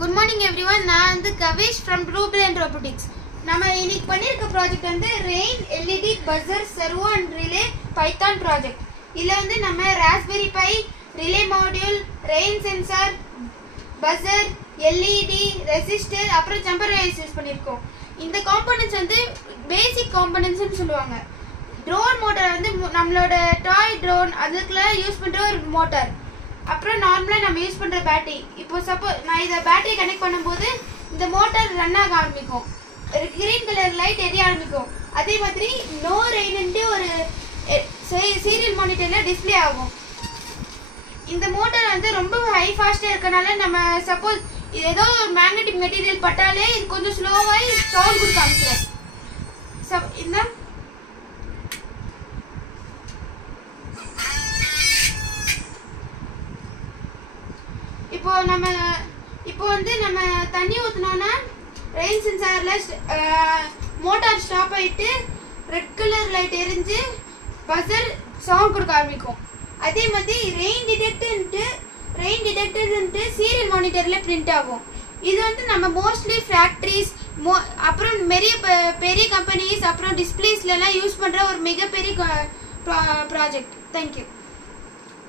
Good morning everyone. நான் வந்து Kavesh from Blue Brain Robotics. நம்ம இன்னைக்கு பண்ணிருக்க ப்ராஜெக்ட் வந்து rain LED buzzer servo and relay Python project. இதுல வந்து நம்ம Raspberry Pi, relay module, rain sensor, buzzer, LED, resistor அப்புறம் jumper wires யூஸ் பண்ணிருக்கோம். இந்த காம்போனன்ட்ஸ் வந்து பேசிக் காம்போனன்ட்ஸ் னு சொல்லுவாங்க. ட்ரோன் மோட்டார் வந்து நம்மளோட டாய் ட்ரோன் அதுக்குள்ள யூஸ் பண்ற ஒரு மோட்டார். அப்புறம் நார்மலா நம்ம யூஸ் பண்ற பேட்டரி. இப்போ சப்போஸ் நான் இத பேட்டரி கனெக்ட் பண்ணும்போது இந்த மோட்டார் ரன் ஆக ஆரம்பிக்கும். கிரீன் கலர் லைட் எரிய ஆரம்பிக்கும். அதே மாதிரி நோ ரெயின்ட்டு ஒரு சீரியல் மானிட்டர்ல டிஸ்ப்ளே ஆகும். இந்த மோட்டார் வந்து ரொம்ப ஹை ஃபாஸ்டா இருக்கனால நம்ம சப்போஸ் ஏதோ ஒரு மேக்னெட்டிக் மெட்டீரியல் பட்டாலே இது கொஞ்சம் ஸ்லோவாய் சவுண்ட் கொடுக்க ஆரம்பிச்சிடும். இந்த இப்போ வந்து நம்ம தண்ணி ஊத்துனோம்னா ரெயின் சென்சார்ல மோட்டார் ஸ்டாப் ஆயிட்டு ரெட் கலர் லைட் எரிஞ்சு பஸர் சவுண்ட் கொடுக்க ஆரம்பிக்கும். அதே மாதிரி ரெயின் டிடெக்டர்ன்ட்டு சீரியல் மானிட்டர்ல பிரிண்ட் ஆகும். இது வந்து நம்ம மோஸ்ட்லி ஃபேக்டரிஸ் அப்புறம் பெரிய கம்பெனிஸ் அப்புறம் டிஸ்பிளேஸ்ல எல்லாம் யூஸ் பண்ற ஒரு மிகப்பெரிய ப்ராஜெக்ட். தேங்க்யூ.